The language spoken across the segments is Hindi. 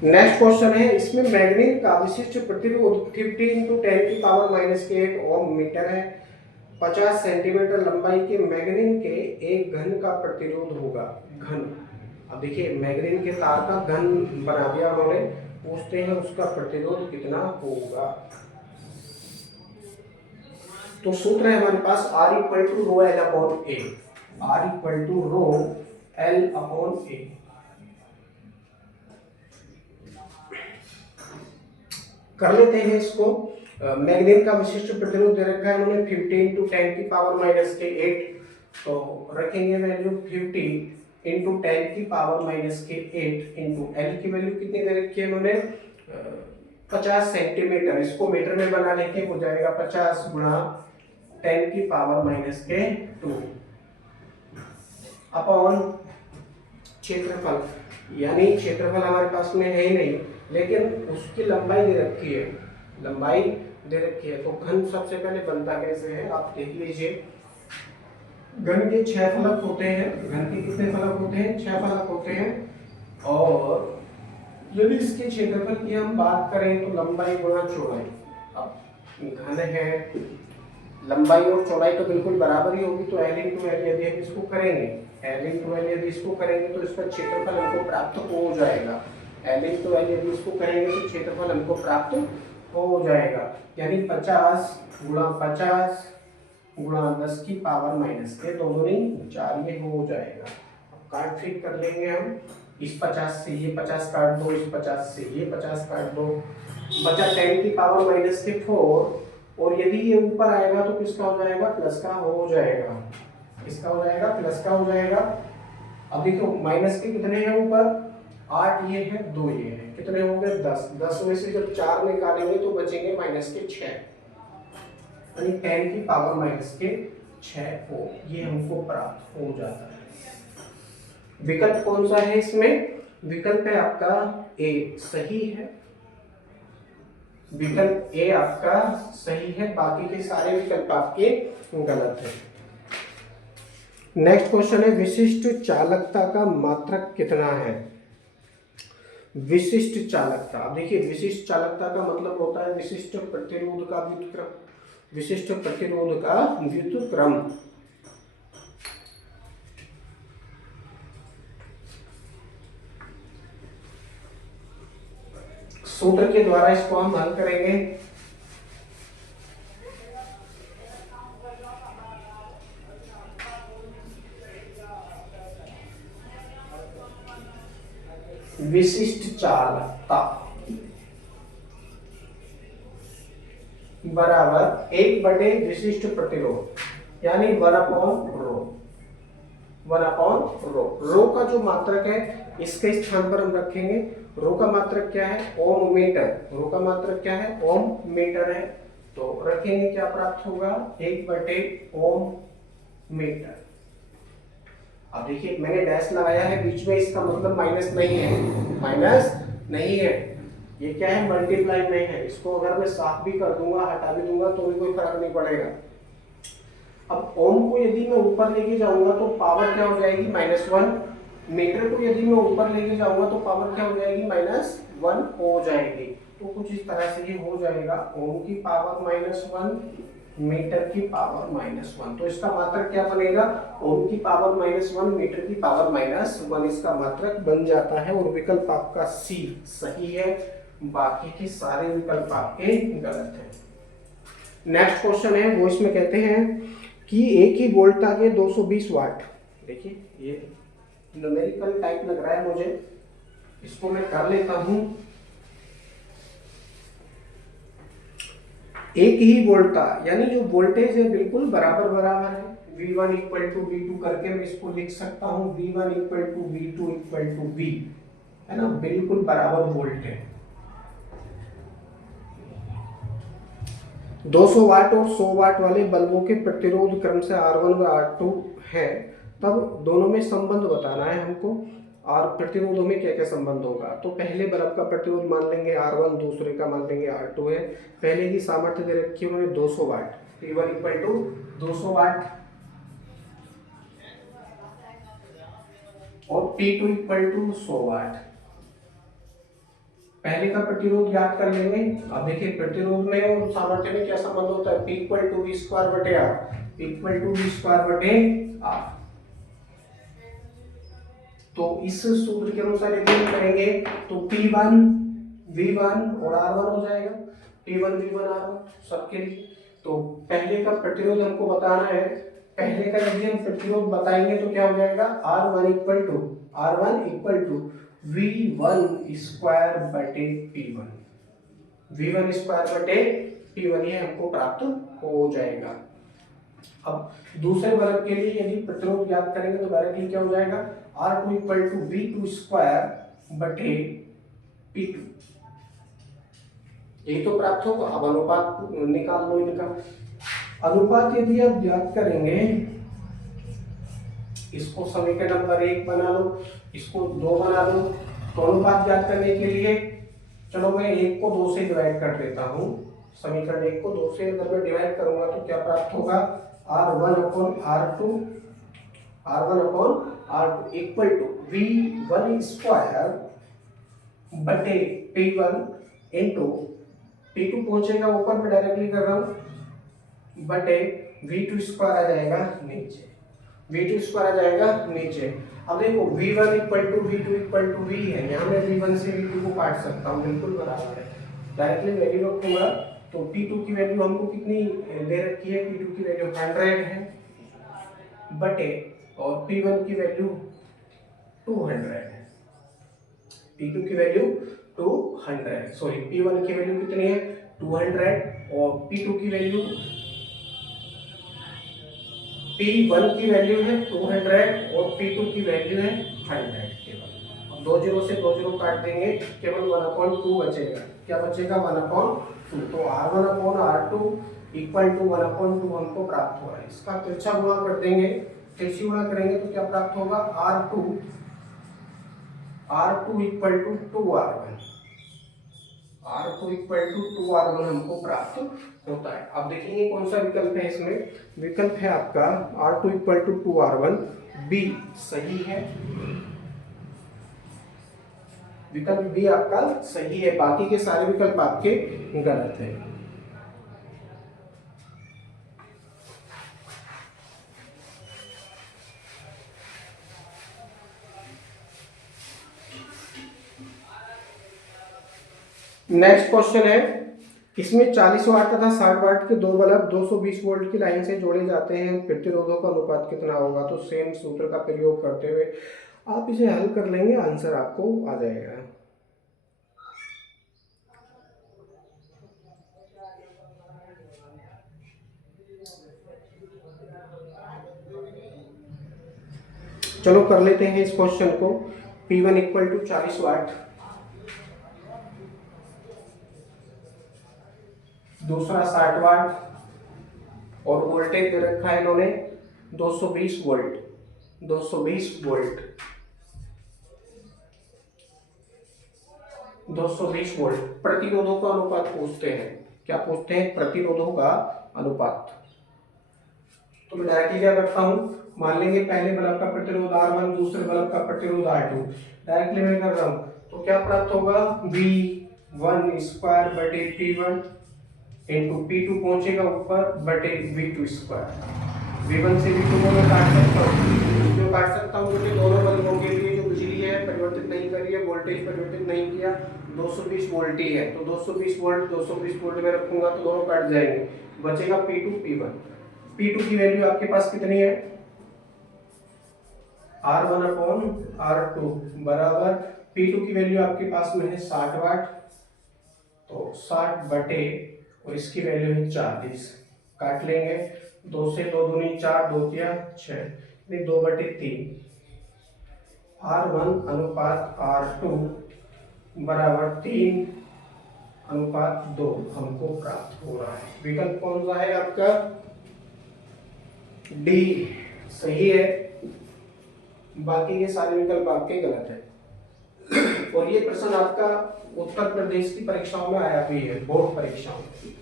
नेक्स्ट क्वेश्चन है, इसमें मैग्नीन का विशिष्ट प्रतिरोध 50 × 10⁻⁸ ओम मीटर है। 50 सेंटीमीटर लंबाई के मैग्नीन के एक घन का प्रतिरोध होगा। घन, अब देखिए मैग्नीन के तार का घन बना दिया उन्होंने, पूछते हैं उसका प्रतिरोध कितना होगा। तो सूत्र है हमारे पास R = ρL/A, R = ρL/A। कर लेते हैं इसको। मैग्नीन का विशिष्ट प्रतिरोध दे रखा है उन्होंने 50 × 10⁻⁸ तो रखेंगे वैल्यू 50 × 10⁻⁸ इंटू एल की वैल्यू कितनी दे रखी है उन्होंने 50 सेंटीमीटर, इसको मीटर में बना लेंगे, हो जाएगा 50 × 10⁻⁻² अपॉन क्षेत्रफल, यानी क्षेत्रफल हमारे पास में है ही नहीं, लेकिन उसकी लंबाई दे रखी है, लंबाई दे रखी है। तो घन सबसे पहले बनता कैसे है आप देख लीजिए। घन के 6 फलक होते हैं, घन के कितने फलक होते हैं 6 फलक होते हैं। और यदि इसके क्षेत्रफल की हम बात करें तो लंबाई गुणा चौड़ाई, अब घन है लंबाई और चौड़ाई तो बिल्कुल बराबर ही होगी, तो L × L यदि हम इसको करेंगे, L × L यदि इसको करेंगे तो इसका क्षेत्रफल हमको प्राप्त हो जाएगा। L × L यदि इसको करेंगे तो क्षेत्रफल हमको प्राप्त हो जाएगा, यानी 50 × 50 × 10⁻⁻, दोनों नहीं 4 ये हो जाएगा। अब काट फीट कर लेंगे हम, इस 50 से ये 50 काट दो, इस 50 से ये 50 काट दो, बचा 10⁻⁻⁴। और यदि ये ऊपर आएगा तो किसका हो जाएगा प्लस का हो जाएगा, किसका हो जाएगा प्लस का हो जाएगा। अब देखो माइनस के कितने हैं ऊपर 8 ये है 2 ये है, कितने हो गए 10, 10 में से जब 4 निकालेंगे तो बचेंगे -6, यानी 10⁻⁻6 हो, ये हमको प्राप्त हो जाता है। विकल्प कौन सा है इसमें, विकल्प है आपका ए सही है, विकल्प ए आपका सही है, बाकी के सारे विकल्प आपके गलत है। नेक्स्ट क्वेश्चन है, विशिष्ट चालकता का मात्रक कितना है। विशिष्ट चालकता, अब देखिए विशिष्ट चालकता का मतलब होता है विशिष्ट प्रतिरोध का व्युत्क्रम, विशिष्ट प्रतिरोध का व्युत्क्रम। सूत्र के द्वारा इसको हम हल करेंगे। विशिष्ट चालकता बराबर 1 / विशिष्ट प्रतिरोध, यानी 1/ρ, 1/ρ। रो का जो मात्रक है इसके स्थान पर हम रखेंगे, रो का मात्रक क्या है ओम मीटर, रो का मात्रक क्या है ओम मीटर है, तो रखेंगे क्या प्राप्त होगा 1/, ओम मीटर। अब देखिए मैंने डैश लगाया है बीच में, इसका मतलब माइनस नहीं है, माइनस नहीं है, ये क्या है मल्टीप्लाई में है। इसको अगर मैं साफ भी कर दूंगा हटा भी दूंगा तो भी कोई फर्क नहीं पड़ेगा। अब ओम को यदि मैं ऊपर लेके जाऊंगा तो पावर क्या हो जाएगी -1, मीटर को यदि मैं ऊपर लेके जाऊंगा तो पावर क्या हो जाएगी -1 हो जाएगी। तो कुछ इस तरह से ये हो जाएगा, ओम की पावर -1, मीटर की पावर -1। तो इसका मात्रक क्या बनेगा ओम की पावर -1, मीटर की पावर -1, इसका मात्रक बन जाता है। और विकल्प आपका सी सही है, बाकी के सारे विकल्प आपके गलत हैं। नेक्स्ट क्वेश्चन है वो इसमें कहते हैं कि एक ही वोल्टा के 220 वाट, देखिए ये न्यूमेरिकल टाइप लग रहा है मुझे, इसको मैं कर लेता हूं। एक ही वोल्टा यानी जो वोल्टेज है बिल्कुल बराबर बराबर है, V1 = V2 करके मैं इसको लिख सकता हूं, V1 = V2 = V, है ना, बिल्कुल बराबर वोल्ट है। 200 वाट और 100 वाट वाले बल्बों के प्रतिरोध क्रम से R1 व R2 है, तब दोनों में संबंध बताना है हमको। और प्रतिरोधों में क्या क्या संबंध होगा, तो पहले बल्ब का प्रतिरोध मान लेंगे R1, दूसरे का मान लेंगे R2 है। पहले की सामर्थ्य दे रखी है उन्होंने 200 वाट, P1 = 200 वाट और P2 = 100 वाट। पहले का प्रतिरोध याद कर लेंगे। अब देखिए प्रतिरोध में और सामर्थ्य में क्या संबंध होता है, P equal to V square बटे आर, P equal to V square बटे आर। तो इस सूत्र के अनुसार यदि हम करेंगे तो P1 V1 और R1 हो जाएगा, P1 V1 R1 सबके लिए। तो पहले का प्रतिरोध हमको बताना है, पहले का यदि हम प्रतिरोध बताएंगे तो क्या हो जाएगा, R1 equal to V1 square बटे P1, V1 स्क्वायर बटे P1 ये हमको प्राप्त हो जाएगा। अब दूसरे बल्ब के लिए यदि प्रतिरोध ज्ञात करेंगे तो डायरेक्टली क्या हो जाएगा, R2 equal to V2 square बटे P2, यही तो प्राप्त होगा। अब अनुपात निकाल लो इनका। अनुपात यदि आप ज्ञात करेंगे, इसको समीकरण नंबर 1 बना लो, इसको 2 बना लो। तो अनुपात ज्ञात करने के लिए चलो मैं 1 को 2 से डिवाइड कर देता हूँ। समीकरण 1 को 2 से अगर मैं डिवाइड करूंगा तो क्या प्राप्त होगा, R1 upon R2 equal to V1 square बटे P1 इंटू P2 पहुंचेगा ऊपर में डायरेक्टली कर रहा हूं बटे V2 स्क्वायर आ जाएगा नीचे, V2 स्क्वायर आ जाएगा नीचे। अब देखो V1 equal to V2 equal to V है, यहाँ मैं V1 से V2 को काट सकता हूँ, बिल्कुल बराबर है। डायरेक्टली वैल्यू रखूंगा तो P2 की वैल्यू हमको कितनी दे रखी है, P2 की वैल्यू 100 है बटे और P1 की वैल्यू 200 है, P2 की वैल्यू 200, सॉरी P1 की वैल्यू कितनी है 200 और P2 की वैल्यू, P1 की वैल्यू है 200 और P2 की वैल्यू है 100 केवल। अब 2 जीरो से 2 जीरो काट देंगे, केवल 1/2 बचेगा। क्या बचेगा 1/2। तो R1 upon R2 equal to 1/2 हमको प्राप्त हो रहा है। इसका तिरछा गुणा कर देंगे, तिरछी गुणा करेंगे तो क्या प्राप्त होगा, R2 equal to 2R1, R2 equal to 2R1 हमको प्राप्त होता है। अब देखेंगे कौन सा विकल्प है, इसमें विकल्प है आपका R2 equal to 2R1, B सही है, विकल्प बी आपका सही है, बाकी के सारे विकल्प आपके गलत है। नेक्स्ट क्वेश्चन है, इसमें 40 वाट तथा 60 वाट के दो बल्ब 220 वोल्ट की लाइन से जोड़े जाते हैं, प्रतिरोधों का अनुपात कितना होगा। तो सेम सूत्र का प्रयोग करते हुए आप इसे हल कर लेंगे, आंसर आपको आ जाएगा। चलो कर लेते हैं इस क्वेश्चन को। P1 इक्वल टू 40 वाट, दूसरा 60 वाट और वोल्टेज दे रखा है इन्होंने 220 वोल्ट, 220 वोल्ट, 220 वोल्ट। प्रतिरोधों का अनुपात पूछते हैं, क्या पूछते हैं, प्रतिरोधों का अनुपात। तो मैं डायरेक्टली क्या करता हूं, मान लेंगे पहले बल्ब का प्रतिरोध R1, दूसरे बल्ब का प्रतिरोध R2, डायरेक्टली मैं कर रहा हूं तो क्या प्राप्त होगा, V1 स्क्वायर बटे P1 इंटू P2 पहुंचेगा ऊपर बटे V2 स्क्वायर। V1 से V2 को मैं काट सकता हूँ, क्यों काट सकता हूँ, क्योंकि दोनों बल्बों के लिए जो बिजली है परिवर्तित नहीं करी है, वोल्टेज परिवर्तित नहीं किया, 220 वोल्ट ही है। तो 220 वोल्ट में रखूंगा तो दोनों कट जाएंगे, बचेगा P2 P1। P2 की वैल्यू आपके पास कितनी है, R1 अपॉन R2 बराबर P2 की वैल्यू आपके पास में है 60 वाट, तो 60 बटे और इसकी वैल्यू है 40, काट लेंगे, 2 से 2 दूनी 4, 2 किया 6, 2 बटे 3, R1 अनुपात R2 बराबर 3 अनुपात 2 हमको प्राप्त हो रहा है। विकल्प कौन सा है आपका, डी सही है, बाकी के सारे विकल्प आपके गलत है। और ये प्रश्न आपका उत्तर प्रदेश की परीक्षाओं में आया भी है, बोर्ड परीक्षाओं में।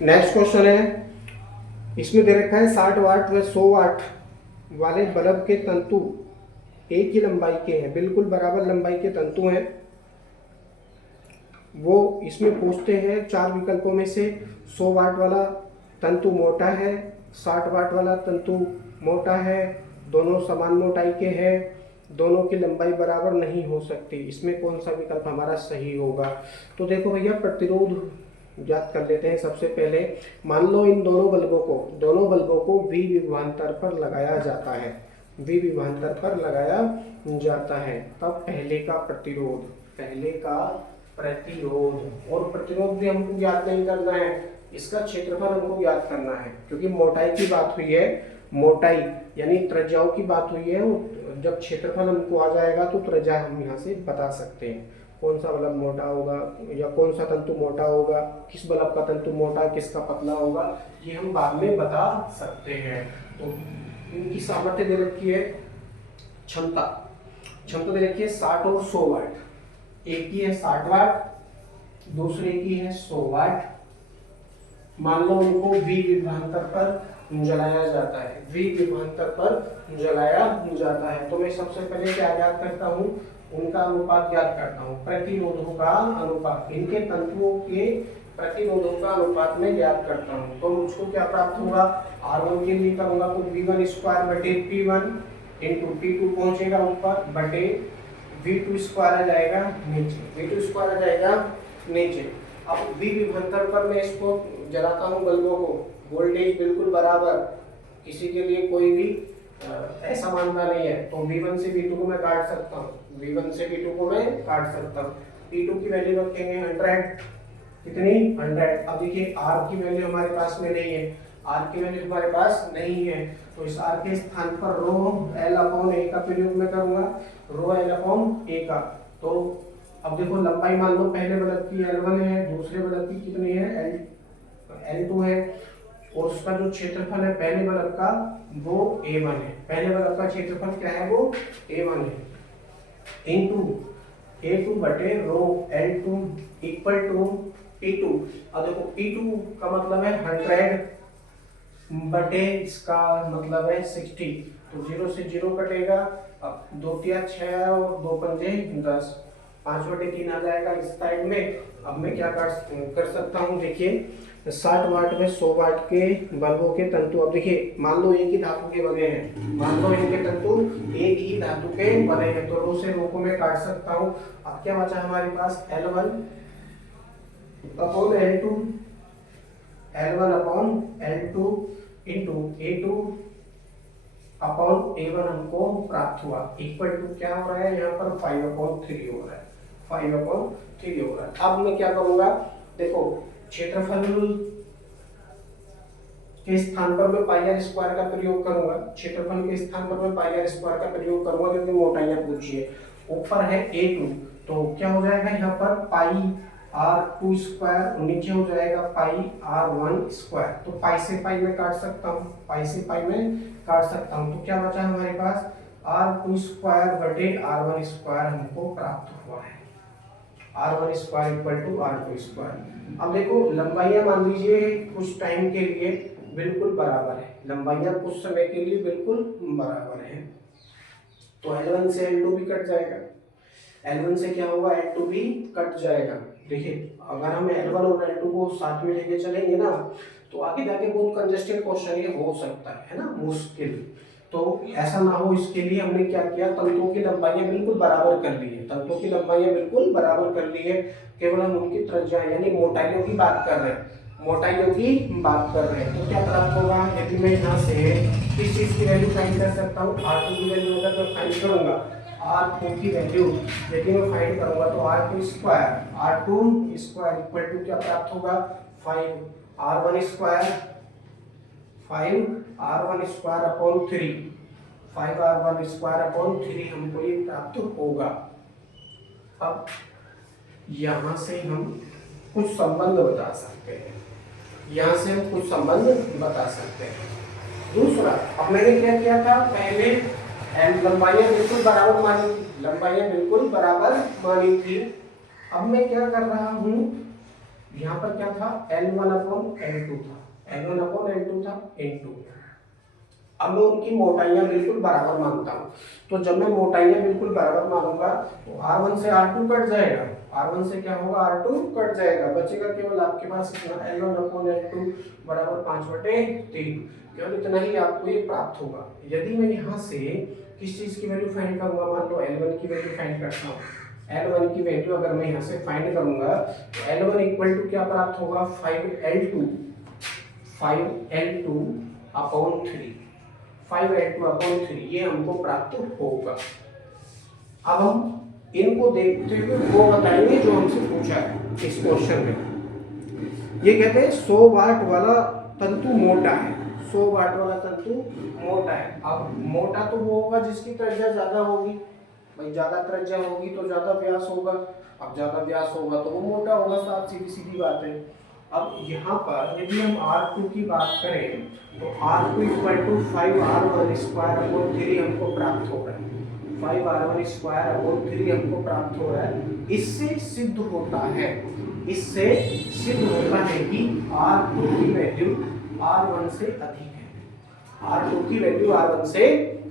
नेक्स्ट क्वेश्चन है, इसमें दे रखा है 60 वाट व 100 वाट वाले बल्ब के तंतु एक ही लंबाई के हैं, बिल्कुल बराबर लंबाई के तंतु हैं, वो इसमें पूछते हैं 4 विकल्पों में से 100 वाट वाला तंतु मोटा है, 60 वाट वाला तंतु मोटा है, दोनों समान मोटाई के हैं, दोनों की लंबाई बराबर नहीं हो सकती, इसमें कौन सा विकल्प हमारा सही होगा। तो देखो भैया, प्रतिरोध ज्ञात कर लेते हैं। सबसे पहले मान लो इन दोनों बल्बों को V विभवांतर पर लगाया जाता है, V विभवांतर पर लगाया जाता है, तब पहले का प्रतिरोध और प्रतिरोध भी हमको ज्ञात नहीं करना है, इसका क्षेत्रफल हमको ज्ञात करना है, क्योंकि मोटाई की बात हुई है, मोटाई यानी त्रिज्याओं की बात हुई है। जब क्षेत्रफल हमको आ जाएगा तो त्रिज्या हम यहाँ से बता सकते हैं, कौन सा बल्ब मोटा होगा या कौन सा तंतु मोटा होगा, किस बल्ब का तंतु मोटा किसका पतला होगा, ये हम बाद में बता सकते हैं। तो इनकी सामर्थ्य दे रखी है, क्षमता दे रखी है 60 और 100 वाट। एक की है 60 वाट, दूसरे की है 100 वाट। मान लो उनको V विभवांतर पर जलाया जाता है, V विभवांतर पर जलाया जाता है। तो मैं सबसे पहले क्या ज्ञात करता हूँ, उनका अनुपात ज्ञात करता हूँ, प्रतिरोधों का अनुपात, इनके तंतुओं के प्रतिरोधों का अनुपात में ज्ञात करता हूँ। तो मुझको क्या प्राप्त होगा, R1 के लिए करूंगा तो V1 स्क्वायर बटे P1 इंटू P2 पहुंचेगा ऊपर बटे V2 स्क्वायर आ जाएगा नीचे। अब V विभवांतर पर मैं इसको जलाता हूँ बल्बों को, वोल्टेज बिल्कुल बराबर, किसी के लिए कोई भी ऐसा मानना नहीं है, तो V1 से V2 को मैं काट सकता हूँ, P2 की वैल्यू रखेंगे 100, कितनी 100। अब देखिए R की वैल्यू हमारे पास में नहीं है, तो इस R के स्थान पर रो L/A का प्रयोग मैं करूंगा, रो L/A का। तो अब देखो लंबाई मान लो पहले बल्ब की L1 है, दूसरे बल्ब की कितनी है L2 है, और उसका जो क्षेत्रफल है पहले बल्ब का वो A1 है, पहले बल्ब का क्षेत्रफल क्या है, वो A1 है, इनटू A2 बटे रो L2 इक्वल टू P2। अब देखो P2 का मतलब है 100 बटे इसका मतलब है 60, तो 0 से 0 कटेगा। अब 2 तिया 6 और 2 पंजे 10, 5/3 आ जाएगा इस साइड में। अब मैं क्या कर सकता हूँ, देखिए 60 वाट में 100 वाट के बल्बों के तंतु, अब देखिए मान लो एक ही धातु के बने हैं, इनके तंतु एक ही धातु के बने हैं, तो रो से रो को मैं काट सकता हूँ। अब क्या बचा हमारे पास L1 upon L2 into A2 upon A1 हमको प्राप्त हुआ, इक्वल टू क्या हो रहा है यहाँ पर 5/3 हो रहा है, 5/3 हो रहा है। अब मैं क्या करूंगा, देखो क्षेत्रफल के स्थान पर मैं पाई आर स्क्वायर का प्रयोग करूंगा, क्योंकि मोटाइयां पूछी है। ऊपर है A2, तो क्या हो जाएगा यहाँ पर पाई R2 स्क्वायर, नीचे हो जाएगा पाई R1 स्क्वायर। तो पाई से पाई में काट सकता हूँ, तो क्या बचा हमारे पास R2 स्क्वायर बटे R1 स्क्वायर हमको प्राप्त हुआ है, R1 square equal to R2 square. अब देखो लंबाइयां मान लीजिए कुछ टाइम के लिए बिल्कुल बराबर है, कुछ समय के लिए बिल्कुल बराबर है, तो L1 से L2 भी कट जाएगा, L1 से क्या होगा, L2 भी कट जाएगा। देखिए अगर हम L1 और L2 को साथ में लेके चलेंगे ना, तो आगे जाके बहुत कंजेस्टेड क्वेश्चन ये हो सकता है ना, मुश्किल। तो ऐसा ना हो इसके लिए हमने क्या किया, तंतुओं की लंबाइयां बिल्कुल बराबर कर ली है, केवल हम उनकी त्रिज्या यानी मोटाइयों की बात कर रहे हैं। तो क्या प्राप्त होगा, यदि मैं यहाँ से किस चीज की वैल्यू फाइंड कर सकता हूँ, R2 की वैल्यू अगर मैं फाइंड करूंगा, R2 की वैल्यू यदि मैं फाइंड करूंगा तो R2 स्क्वायर इक्वल टू क्या प्राप्त होगा, 5R1 स्क्वायर अपॉन 3 हमको ये प्राप्त होगा। अब यहाँ से हम कुछ संबंध बता सकते हैं, दूसरा अब मैंने क्या किया था, पहले लंबाइयां बिल्कुल बराबर मानी थी। अब मैं क्या कर रहा हूँ, यहाँ पर क्या था, L1 अपॉन L2 था, L2 था इनटू अब मैं उनकी मोटाइयां बिल्कुल बराबर मानता हूँ। तो जब मैं मोटाइयां बिल्कुल बराबर मानूंगा तो R1 से R2 कट जाएगा, R1 से क्या होगा, R2 कट जाएगा, बचेगा केवल आपके पास इतना L1/L2 बराबर 5/3। केवल इतना ही आपको ये प्राप्त होगा। यदि मैं यहाँ से किस चीज की वैल्यू फाइंड करूंगा, मान लो L1 की वैल्यू फाइंड करता हूँ। L1 की वैल्यू अगर मैं यहाँ से फाइंड करूंगा तो L1 इक्वल टू क्या प्राप्त होगा, 5L2/3, 5L2/3 ये हमको प्राप्त होगा। अब हम इनको देखते हुए वो बताएंगे जो हमसे पूछा है इस क्वेश्चन में। ये कहते हैं 100 वाट वाला तंतु मोटा है, 100 वाट वाला तंतु मोटा है। अब मोटा तो वो होगा जिसकी त्रिज्या ज्यादा होगी, भाई ज्यादा त्रिज्या होगी तो ज्यादा व्यास होगा, अब ज्यादा व्यास होगा तो वो मोटा होगा, साफ सीधी सीधी बात है। अब यहाँ पर यदि हम R2 की बात करें तो R2 इक्वल टू 5R1² हमको प्राप्त हो रहा है, 5R1² हमको प्राप्त हो रहा है। इससे सिद्ध होता है कि R2 की वैल्यू R1 से अधिक है, R2 की वैल्यू R1 से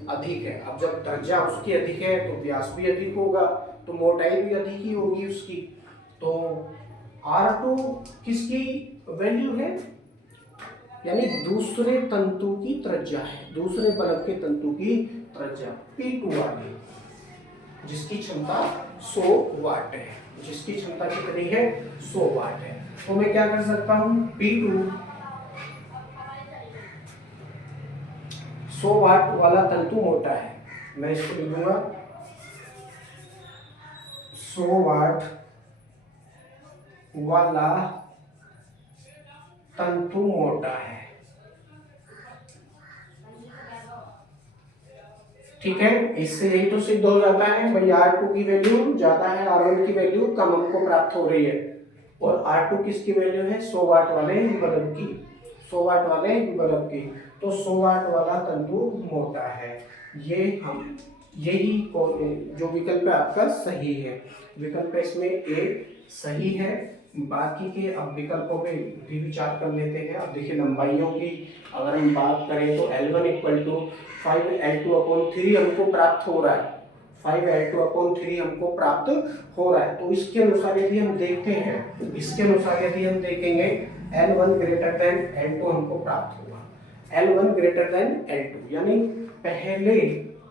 अधिक है। अब जब त्रिज्या उसकी अधिक है तो व्यास भी अधिक होगा, तो मोटाई भी अधिक ही होगी उसकी। तो R2 किसकी वैल्यू है, यानी दूसरे तंतु की त्रिज्या है, दूसरे बल्ब के तंतु की त्रिज्या P2 वाली, जिसकी क्षमता 100 वाट है, जिसकी क्षमता कितनी है, 100 वाट है। तो मैं क्या कर सकता हूं, P2 100 वाट वाला तंतु मोटा है, मैं इसको लिखूंगा 100 वाट वाला तंतु मोटा है, ठीक है। इससे यही तो सिद्ध हो जाता है भाई R2 की वैल्यू ज्यादा है, R1 की वैल्यू कम हमको प्राप्त हो रही है। और R2 किसकी वैल्यू है, 100 वाट वाले बल्ब की, 100 वाट वाले बल्ब की। तो 100 वाट वाला तंतु मोटा है। ये हम यही जो विकल्प है आपका सही है, विकल्प इसमें A सही है। बाकी के अब विकल्पों पे भी विचार कर लेते हैं। अब देखिए लंबाइयों की अगर हम बात करें तो L1 इक्वल टू 5L2/3 हमको प्राप्त हो रहा है, 5L2/3 हमको प्राप्त हो रहा है। तो इसके अनुसार यदि हम देखते हैं, इसके अनुसार यदि हम देखेंगे L1 ग्रेटर देन L2 हमको प्राप्त होगा, L1 ग्रेटर देन L2 यानी पहले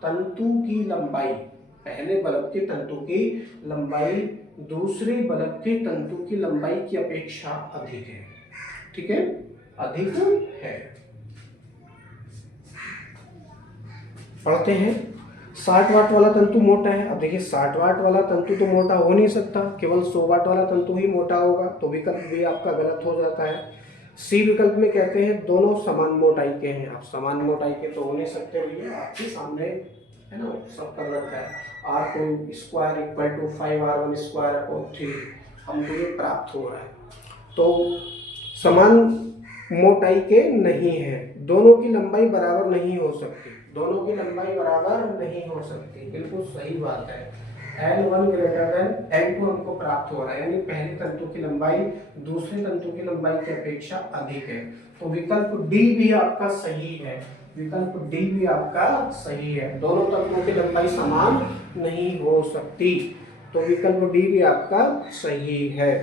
तंतु की लंबाई, पहले बल्ब के तंतु की लंबाई दूसरे बल्ब के तंतु की लंबाई की अपेक्षा अधिक है, ठीक है, अधिक है। पढ़ते हैं 60 वाट वाला तंतु मोटा है। अब देखिए 60 वाट वाला तंतु तो मोटा हो नहीं सकता, केवल 100 वाट वाला तंतु ही मोटा होगा, तो विकल्प भी आपका गलत हो जाता है। सी विकल्प में कहते हैं दोनों समान मोटाई के हैं। आप समान मोटाई के तो हो नहीं सकते भैया, आपके सामने है ना सब कर रखा है। R2² इक्वल टू 5R1² हमको ये प्राप्त हो रहा है। तो समान मोटाई के नहीं है, दोनों की लंबाई बराबर नहीं हो सकती, दोनों की लंबाई बराबर नहीं हो सकती, बिल्कुल सही बात है। L1 ग्रेटर देन L2 हमको प्राप्त हो रहा है, यानी पहले तंतु की लंबाई दूसरे तंतु की लंबाई की अपेक्षा अधिक है। तो विकल्प डी भी आपका सही है, विकल्प डी भी आपका सही है। दोनों तंतुओं की लंबाई समान नहीं हो सकती, तो विकल्प डी भी आपका सही है।